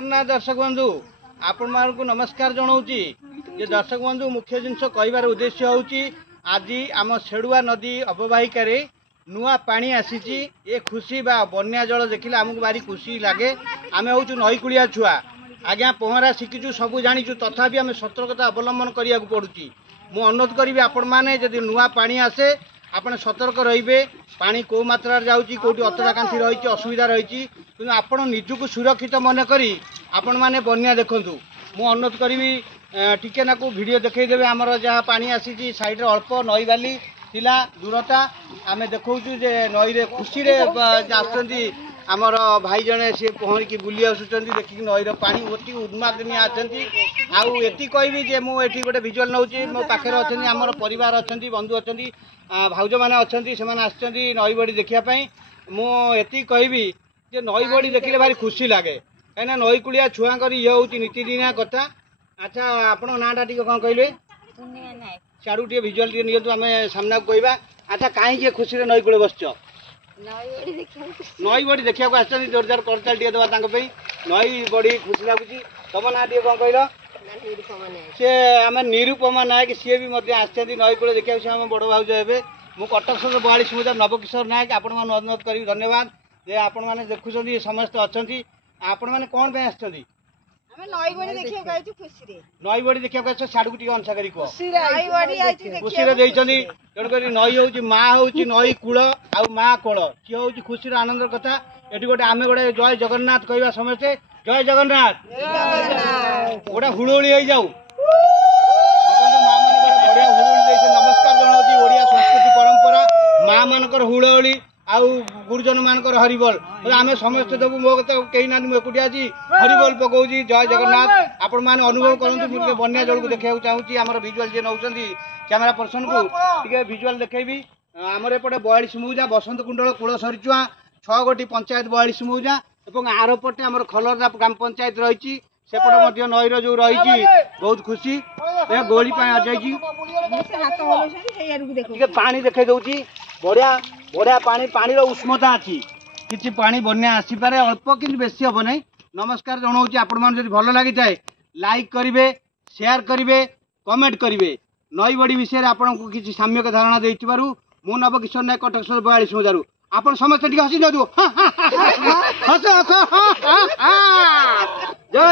जगन्नाथ दर्शक बंधु आपण मानक नमस्कार जनाऊँगी। जे दर्शक बंधु मुख्य जिनस कहबार उद्देश्य होउची आज आम सेडुआ नदी अववाहिका नुआ पानी आसी ए खुशी बा बन्या जल देखिले आमको भारी खुशी लगे। आम हूँ नईकूलिया छुआ आज्ञा पहरा शिखीचु सबू जाचु तथापि आम सतर्कता अवलम्बन करा पड़ुची। मु अनुरोध करी आपण मैंने जदि नुआ पानी आसे आपने सतर्क रे पानी कौ मात्रा जाऊँगी कौटी अतड़ा कांठी रही असुविधा रही कि आपण निजक सुरक्षित मन करी आपण मैंने बन्या देखु। मु अनुरोध करी टिके नाकू वीडियो देखईदेवे आमर जहाँ पानी आसी साइड अल्प नई बाली थिला दूरता आम देखु जे नई रे खुशी आसुँच आमर भाई जने सी पहरिकी बुली आसुँच देखिक नईर पानी अति उन्मादनिया अच्छा। आउ ये कहबी जे मुझे गोटे भिजुआल नौ मो पाखे अच्छा आमर परिवार अच्छा बंधु अच्छा भाउज मैंने अच्छा से नई बड़ी देखापी मुझे कहबी जे नई बड़ी देखिले भारी खुशी लगे कहीं नईकूलिया छुआ ये हूँ नीतिदिनिया कथा। अच्छा आप नाटा टी कौन कहले सियाड़ू टे भिजुआल टे नियंतु आम सामना को कहवा। अच्छा कहीं खुशी नईकूले बसच नई बड़ी देखा जोरदार करताल टे दवा नई बड़ी खुशी लगुच। तुम ना टे कौन कहल सी आम निरुपमा नायक सी भी नईकूले देखा आम बड़ भाज हे मु कटक सर 42 मुजा नवकिशोर नायक आपण अनुरोध करी धन्यवाद जे आपण मैंने देखुं समस्त अच्छा आपण मैंने कौन पे आस नई बड़ी देखा साड़ू टी अंशा करी कह खुशी तेणुक नई हूँ माँ हूँ नई कूल आ माँ कोल सी हूँ खुशी आनंद कथा। ये गोटे आम गोटे जय जगन्नाथ कहवा समस्ते जय जगन्नाथ गोटे हुड़ुहुड़ी हो जाऊ माँ मान बढ़िया हुड़ुहुड़ी नमस्कार जनाऊँ ओडिया संस्कृति परंपरा माँ मानकर हुड़हुड़ी आउ गुरुजन मानकर हरिबोल आम समस्त देवु मो कथा कहीं ना एकुटिया आज हरिबोल पकाऊँ जय जगन्नाथ। आपण मैंने अनुभव करूँ बन्या जल को देखा चाहूँगी आम भिजुआल जी नौ कैमेरा पर्सन को टे भिजुआल देखेबी आमर एपटे 42 मौजा बसंत कुंडल कूल सरीचुआ 6 गोटी पंचायत 42 मौजा और आर पटे आम खलरदा ग्राम पंचायत रही सेपटे नईर जो रही बहुत खुशी गोली आजाई पानी देखे दूसरी बढ़िया बढ़िया पानी पानी उष्मता अच्छी किसी पानी बन्या आसीपे अल्प कि बेसी हम ना। नमस्कार जनाऊँ आपण मैंने भल लगी थाए लाइक करेंगे शेयर करेंगे कमेंट करेंगे नई बड़ी विषय आपन को किसी साम्यक धारणा देथिबारु मो नवकिशोर नायक कटक 42 मजारू आपण समस्त हसी दियो हस हस जय।